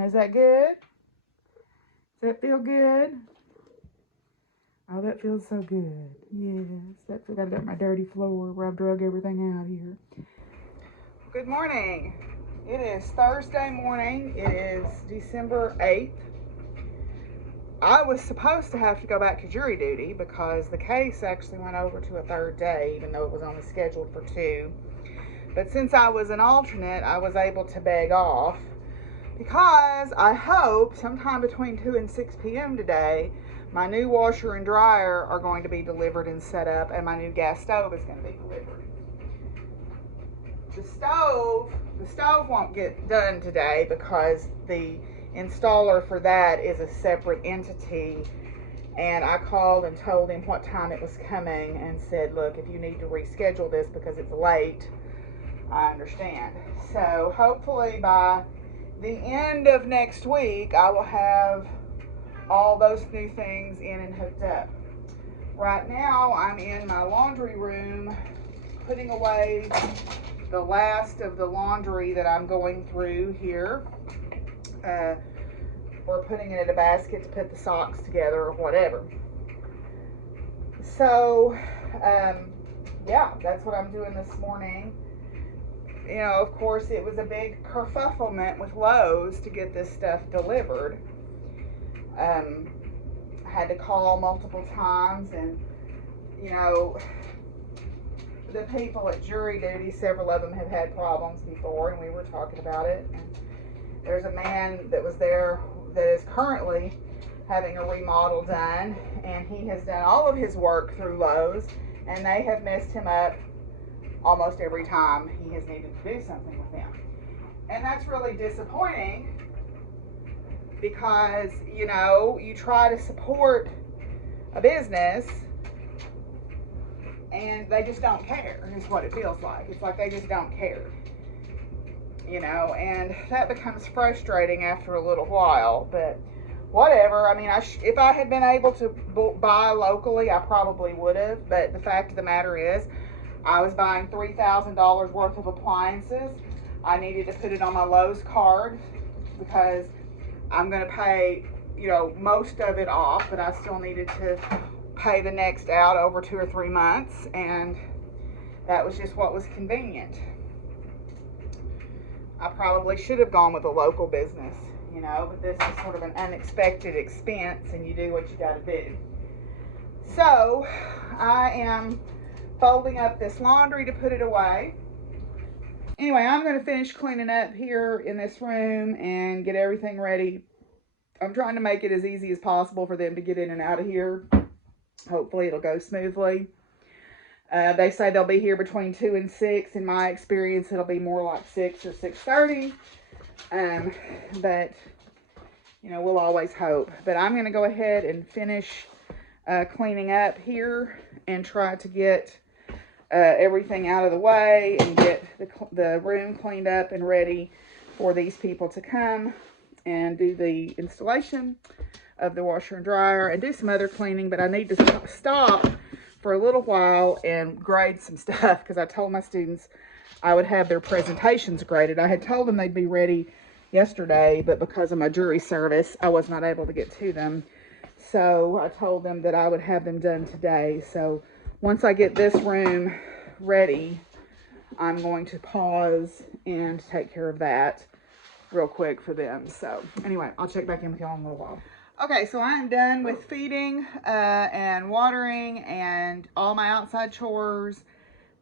done. Is that good? Does that feel good? Oh, that feels so good. Yes, that feels good. Got my dirty floor where I've drug everything out here. Good morning. It is Thursday morning. It is December 8th. I was supposed to have to go back to jury duty because the case actually went over to a third day, even though it was only scheduled for 2. But since I was an alternate, I was able to beg off because I hope sometime between 2 and 6 p.m. today, my new washer and dryer are going to be delivered and set up, and my new gas stove is going to be delivered. The stove won't get done today because the installer for that is a separate entity, and I called and told him what time it was coming and said, look, if you need to reschedule this because it's late, I understand. So hopefully by the end of next week I will have all those new things in and hooked up. Right now I'm in my laundry room putting away the last of the laundry that I'm going through here. Or putting it in a basket to put the socks together or whatever. So yeah, that's what I'm doing this morning. You know, of course it was a big kerfufflement with Lowe's to get this stuff delivered. I had to call multiple times, and you know, the people at jury duty, several of them have had problems before, and we were talking about it. And there's a man that was there that is currently having a remodel done, and he has done all of his work through Lowe's, and they have messed him up almost every time he has needed to do something with them. And that's really disappointing because, you know, you try to support a business and they just don't care, is what it feels like. It's like they just don't care, you know, and that becomes frustrating after a little while, but whatever. I mean, if I had been able to buy locally, I probably would have, but the fact of the matter is, I was buying $3,000 worth of appliances. I needed to put it on my Lowe's card because I'm going to pay, you know, most of it off, but I still needed to pay the next out over 2 or 3 months, and that was just what was convenient. I probably should have gone with a local business, you know, but this is sort of an unexpected expense, and you do what you got to do. So I am folding up this laundry to put it away. Anyway, I'm going to finish cleaning up here in this room and get everything ready. I'm trying to make it as easy as possible for them to get in and out of here. Hopefully it'll go smoothly. They say they'll be here between 2 and 6. In my experience, it'll be more like 6 or 6:30. But, you know, we'll always hope. But I'm going to go ahead and finish cleaning up here and try to get everything out of the way and get the room cleaned up and ready for these people to come and do the installation of the washer and dryer and do some other cleaning. But I need to stop for a little while and grade some stuff because I told my students I would have their presentations graded. I had told them they'd be ready yesterday, but because of my jury service, I was not able to get to them. So I told them that I would have them done today. So once I get this room ready, I'm going to pause and take care of that real quick for them. So anyway, I'll check back in with y'all in a little while. Okay, so I am done with feeding and watering and all my outside chores,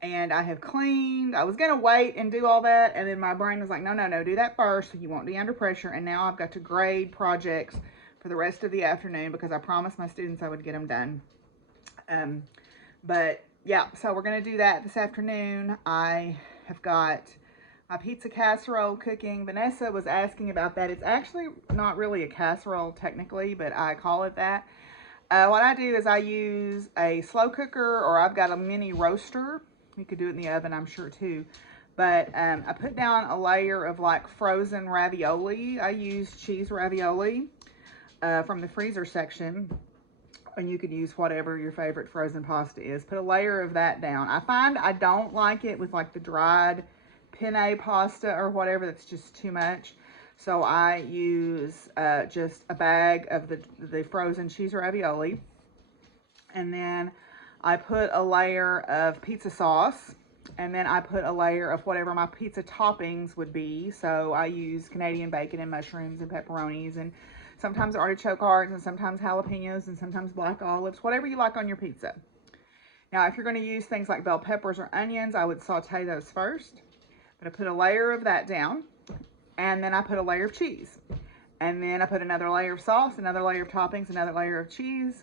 and I have cleaned. I was going to wait and do all that, and then my brain was like, no, do that first so you won't be under pressure. And now I've got to grade projects for the rest of the afternoon because I promised my students I would get them done. But yeah, so we're going to do that this afternoon. I have got my pizza casserole cooking. Vanessa was asking about that. It's actually not really a casserole technically, but I call it that. What I do is I use a slow cooker, or I've got a mini roaster. You could do it in the oven, I'm sure too. But I put down a layer of like frozen ravioli. I use cheese ravioli from the freezer section. And you could use whatever your favorite frozen pasta is. Put a layer of that down. I find I don't like it with like the dried penne pasta or whatever. That's just too much. So I use just a bag of the frozen cheese ravioli. And then I put a layer of pizza sauce. And then I put a layer of whatever my pizza toppings would be. So I use Canadian bacon and mushrooms and pepperonis and sometimes artichoke hearts and sometimes jalapenos and sometimes black olives, whatever you like on your pizza. Now, if you're going to use things like bell peppers or onions, I would saute those first. But I put a layer of that down, and then I put a layer of cheese. And then I put another layer of sauce, another layer of toppings, another layer of cheese.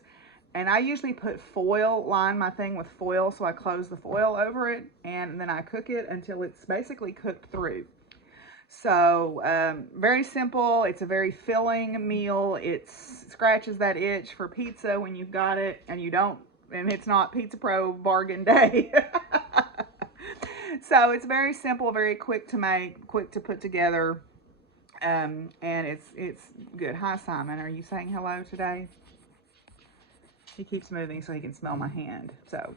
And I usually put foil, line my thing with foil, so I close the foil over it, and then I cook it until it's basically cooked through. So very simple. It's a very filling meal. It scratches that itch for pizza when you've got it and you don't, and it's not Pizza Pro bargain day. So it's very simple, very quick to make, quick to put together, and it's good. Hi, Simon. Are you saying hello today? He keeps moving so he can smell my hand. So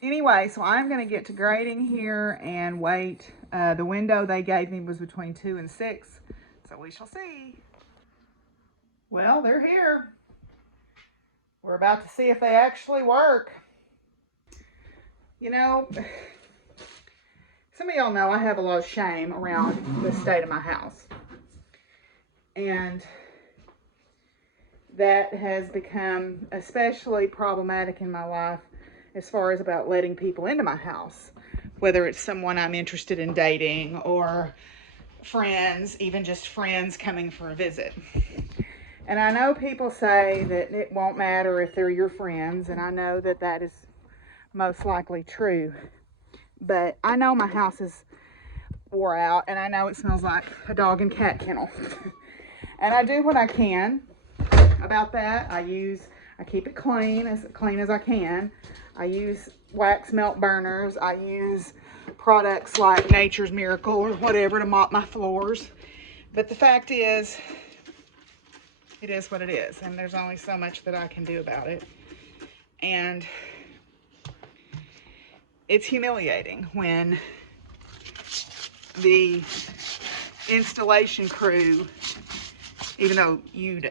anyway, so I'm going to get to grading here and wait. The window they gave me was between 2 and 6, so we shall see. Well, they're here. We're about to see if they actually work. You know, some of y'all know I have a lot of shame around the state of my house. And that has become especially problematic in my life as far as about letting people into my house, whether it's someone I'm interested in dating or friends, even just friends coming for a visit. And I know people say that it won't matter if they're your friends, and I know that that is most likely true. But I know my house is wore out, and I know it smells like a dog and cat kennel. And I do what I can about that. I keep it clean as I can. I use wax melt burners. I use products like Nature's Miracle or whatever to mop my floors. But the fact is, it is what it is, and there's only so much that I can do about it. And it's humiliating when the installation crew, even though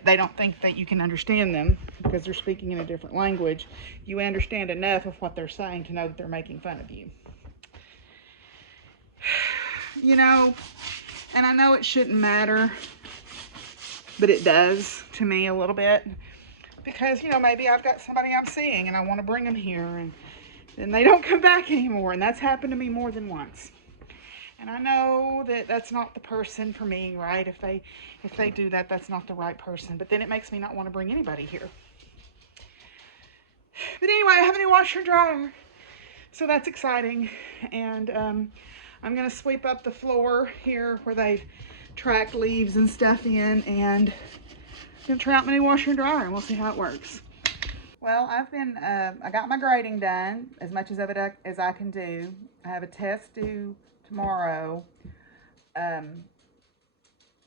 they don't think that you can understand them because they're speaking in a different language, you understand enough of what they're saying to know that they're making fun of you. You know, and I know it shouldn't matter, but it does to me a little bit, because, you know, maybe I've got somebody I'm seeing and I want to bring them here, and then they don't come back anymore, and that's happened to me more than once. And I know that that's not the person for me, right? If they do that, that's not the right person. But then it makes me not want to bring anybody here. But anyway, I have a new washer and dryer, so that's exciting. And I'm going to sweep up the floor here where they've tracked leaves and stuff in, and I'm going to try out my new washer and dryer, and we'll see how it works. Well, I got my grading done, as much of it as I can do. I have a test due tomorrow. I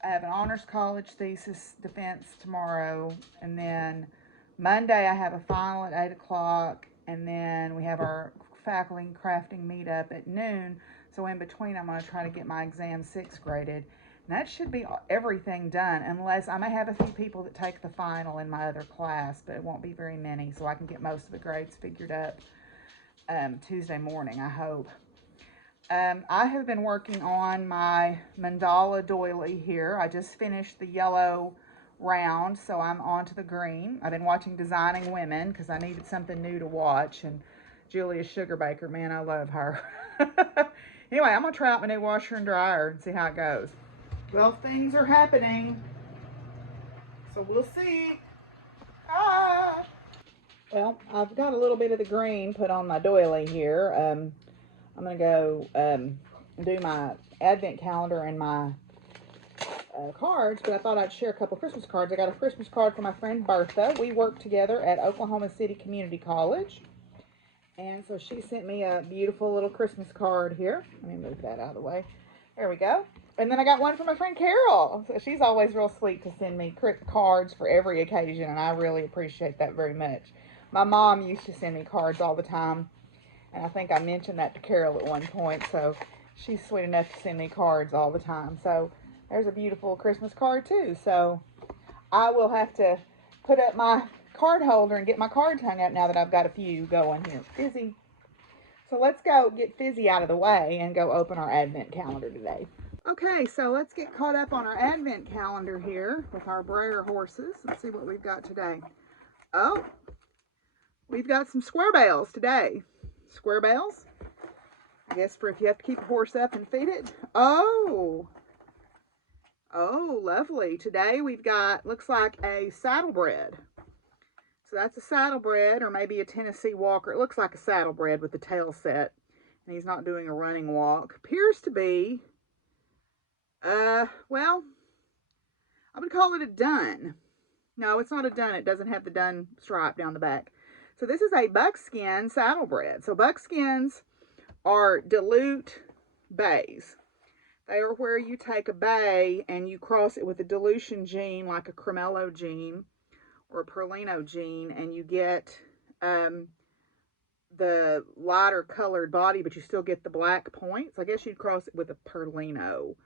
have an honors college thesis defense tomorrow, and then Monday I have a final at 8 o'clock, and then we have our faculty crafting meetup at noon. So in between, I'm going to try to get my exam 6 graded. And that should be everything done, unless I may have a few people that take the final in my other class, but it won't be very many, so I can get most of the grades figured up Tuesday morning, I hope. I have been working on my mandala doily here. I just finished the yellow round, so I'm on to the green. I've been watching Designing Women because I needed something new to watch, and Julia Sugarbaker, man, I love her. Anyway, I'm going to try out my new washer and dryer and see how it goes. Well, things are happening, so we'll see. Ah! Well, I've got a little bit of the green put on my doily here. I'm going to go do my advent calendar and my cards, but I thought I'd share a couple Christmas cards. I got a Christmas card from my friend Bertha. We work together at Oklahoma City Community College, and so she sent me a beautiful little Christmas card here. Let me move that out of the way. There we go. And then I got one from my friend Carol. So she's always real sweet to send me cards for every occasion, and I really appreciate that very much. My mom used to send me cards all the time, and I think I mentioned that to Carol at one point, so she's sweet enough to send me cards all the time. So There's a beautiful Christmas card too. So I will have to put up my card holder and get my cards hung up now that I've got a few going here. Fizzy. So let's go get Fizzy out of the way and go open our advent calendar today. Okay, so let's get caught up on our advent calendar here with our Breyer horses. Let's see what we've got today. Oh, we've got some square bales today. Square bales? I guess for if you have to keep a horse up and feed it. Oh, lovely. Today we've got, looks like a saddlebred. So that's a saddlebred or maybe a Tennessee Walker. It looks like a saddlebred with the tail set. And he's not doing a running walk. Appears to be, well, I would call it a dun. No, it's not a dun. It doesn't have the dun stripe down the back. So this is a buckskin saddlebred. So buckskins are dilute bays. They are where you take a bay and you cross it with a dilution gene like a Cremello gene or a Perlino gene, and you get the lighter colored body, but you still get the black points. I guess you'd cross it with a Perlino.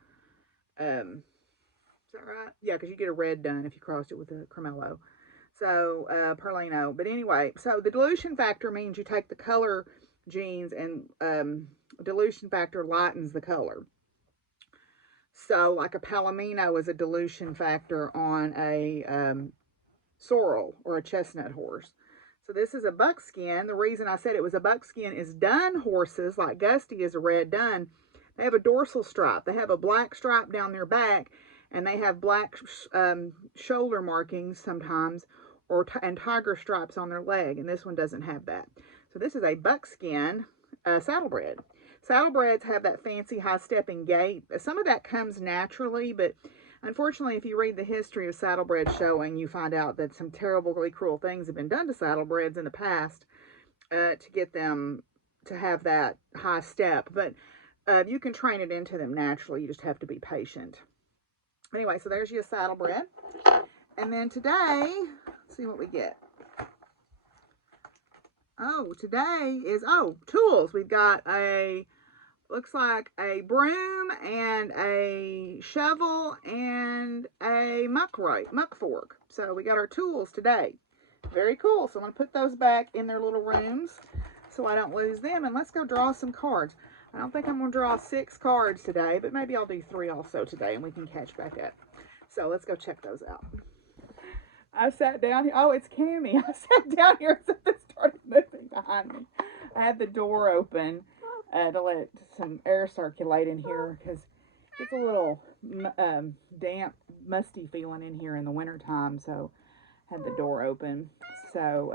Is that right? Yeah, because you get a red dun if you crossed it with a Cremello. So, Perlino. But anyway, so the dilution factor means you take the color genes and dilution factor lightens the color. So, like a Palomino is a dilution factor on a sorrel or a chestnut horse. So this is a buckskin. The reason I said it was a buckskin is dun horses, like Gusty is a red dun. They have a dorsal stripe. They have a black stripe down their back, and they have black shoulder markings sometimes, and tiger stripes on their leg, and this one doesn't have that. So this is a buckskin saddlebred. Saddlebreds have that fancy high-stepping gait. Some of that comes naturally, but unfortunately, if you read the history of saddlebred showing, you find out that some terribly cruel things have been done to saddlebreds in the past to get them to have that high step. But you can train it into them naturally. You just have to be patient. Anyway, so there's your saddlebred. And then today, let's see what we get. Oh, today is, tools. We've got looks like a broom and a shovel and a muck fork. So we got our tools today. Very cool. So I'm going to put those back in their little rooms so I don't lose them. And let's go draw some cards. I don't think I'm going to draw 6 cards today, but maybe I'll do 3 also today and we can catch back up. So let's go check those out. I sat down here. Oh, it's Cammie. I sat down here and something started moving behind me. I had the door open to let some air circulate in here because it's a little damp, musty feeling in here in the wintertime. So I had the door open. So,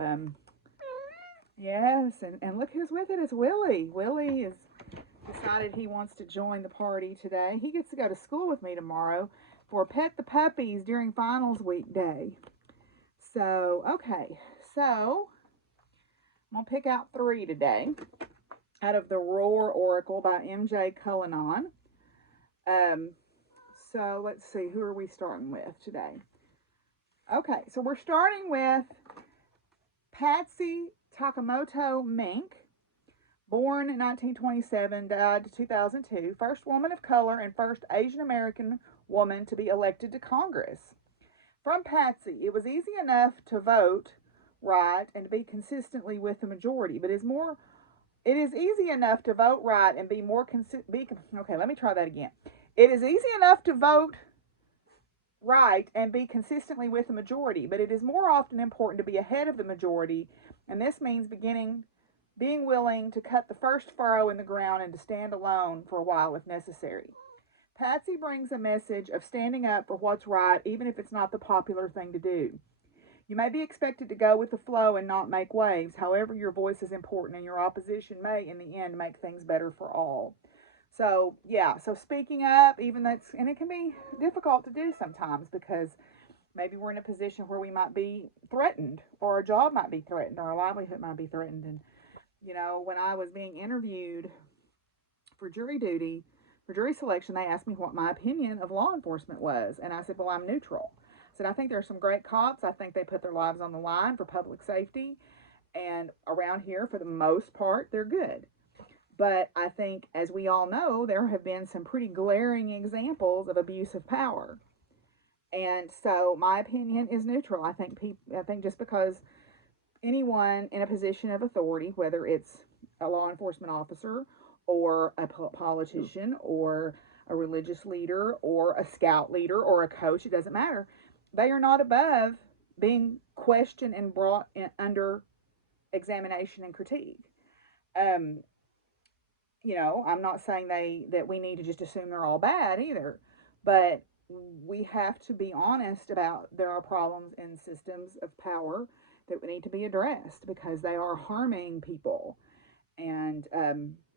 yes. And look who's with it. It's Willie. Willie has decided he wants to join the party today. He gets to go to school with me tomorrow for Pet the Puppies during finals week day. So, okay, so I'm going to pick out 3 today out of the Roar Oracle by M.J. Cullinan. So let's see, who are we starting with today? Okay, so we're starting with Patsy Takamoto Mink, born in 1927, died in 2002, first woman of color and first Asian American woman to be elected to Congress. From Patsy, it was easy enough to vote right and be consistently with the majority, but it is easy enough to vote right and be more okay, let me try that again. It is easy enough to vote right and be consistently with the majority, but it is more often important to be ahead of the majority, and this means being willing to cut the first furrow in the ground and to stand alone for a while if necessary. Patsy brings a message of standing up for what's right, even if it's not the popular thing to do. You may be expected to go with the flow and not make waves. However, your voice is important, and your opposition may, in the end, make things better for all. So, yeah, so speaking up, and it can be difficult to do sometimes because maybe we're in a position where we might be threatened, or our job might be threatened, or our livelihood might be threatened. And, when I was being interviewed for jury duty, for jury selection, they asked me what my opinion of law enforcement was. And I said, well, I'm neutral. I said, I think there are some great cops. I think they put their lives on the line for public safety. And around here, for the most part, they're good. But I think, as we all know, there have been some pretty glaring examples of abuse of power. And so my opinion is neutral. I think just because anyone in a position of authority, whether it's a law enforcement officer or a politician or a religious leader or a scout leader or a coach, it doesn't matter. They are not above being questioned and brought under examination and critique. Um, I'm not saying that we need to just assume they're all bad either, but we have to be honest about there are problems in systems of power that need to be addressed because they are harming people, and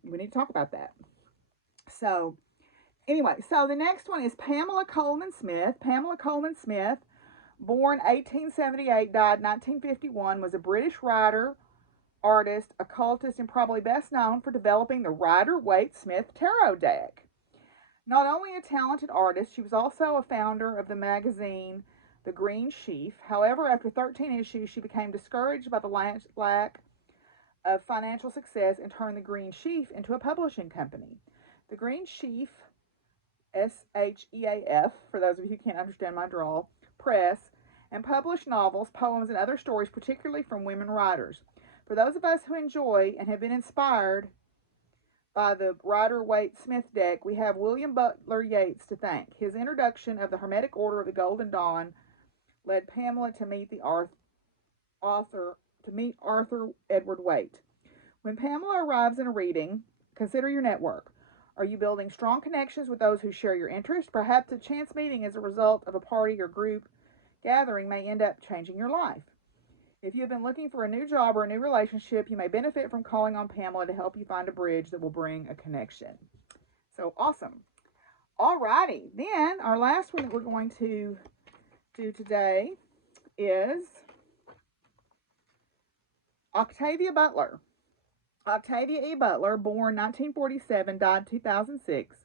we need to talk about that. So anyway, so the next one is Pamela Coleman Smith. Pamela Coleman Smith, born 1878, died 1951, was a British writer, artist, occultist, and probably best known for developing the Rider-Waite-Smith Tarot deck. Not only a talented artist, she was also a founder of the magazine The Green Sheaf. However, after 13 issues, she became discouraged by the lack of financial success and turned the Green Sheaf into a publishing company. The Green Sheaf, SHEAF, for those of you who can't understand my drawl, press, and published novels, poems, and other stories, particularly from women writers. For those of us who enjoy and have been inspired by the Rider-Waite-Smith deck, we have William Butler Yeats to thank. His introduction of the Hermetic Order of the Golden Dawn led Pamela to meet Arthur Edward Waite. When Pamela arrives in a reading, consider your network. Are you building strong connections with those who share your interest? Perhaps a chance meeting as a result of a party or group gathering may end up changing your life. If you have been looking for a new job or a new relationship, you may benefit from calling on Pamela to help you find a bridge that will bring a connection. So awesome. Alrighty, then our last one that we're going to do today is Octavia Butler. Octavia E. Butler, born 1947, died 2006,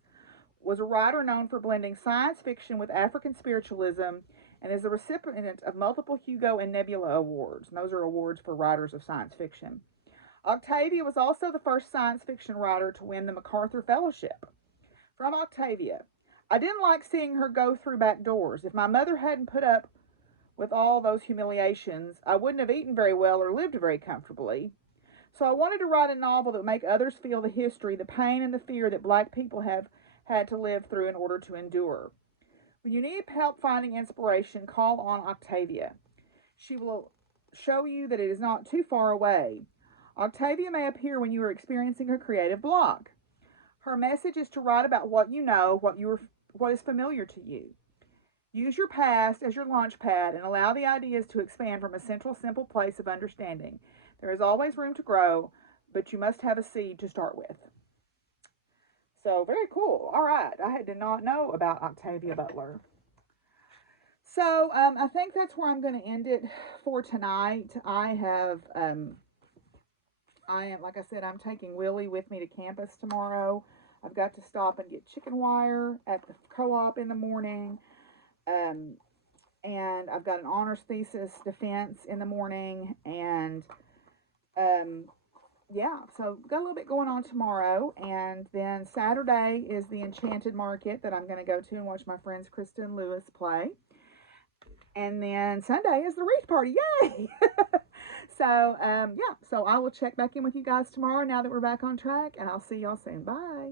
was a writer known for blending science fiction with African spiritualism and is the recipient of multiple Hugo and Nebula Awards. And those are awards for writers of science fiction. Octavia was also the first science fiction writer to win the MacArthur Fellowship. From Octavia, I didn't like seeing her go through back doors. If my mother hadn't put up with all those humiliations, I wouldn't have eaten very well or lived very comfortably. So I wanted to write a novel that would make others feel the history, the pain, and the fear that black people have had to live through in order to endure. When you need help finding inspiration, call on Octavia. She will show you that it is not too far away. Octavia may appear when you are experiencing a creative block. Her message is to write about what you know, what is familiar to you. Use your past as your launch pad and allow the ideas to expand from a central, simple place of understanding. There is always room to grow, but you must have a seed to start with. So, very cool. All right. I did not know about Octavia Butler. So, I think that's where I'm going to end it for tonight. I am, like I said, I'm taking Willie with me to campus tomorrow. I've got to stop and get chicken wire at the co-op in the morning. And I've got an honors thesis defense in the morning. And, yeah, so got a little bit going on tomorrow, and then Saturday is the Enchanted Market that I'm going to go to and watch my friends Krista and Lewis play, and then Sunday is the wreath party, yay! So, yeah, so I will check back in with you guys tomorrow now that we're back on track, and I'll see y'all soon. Bye!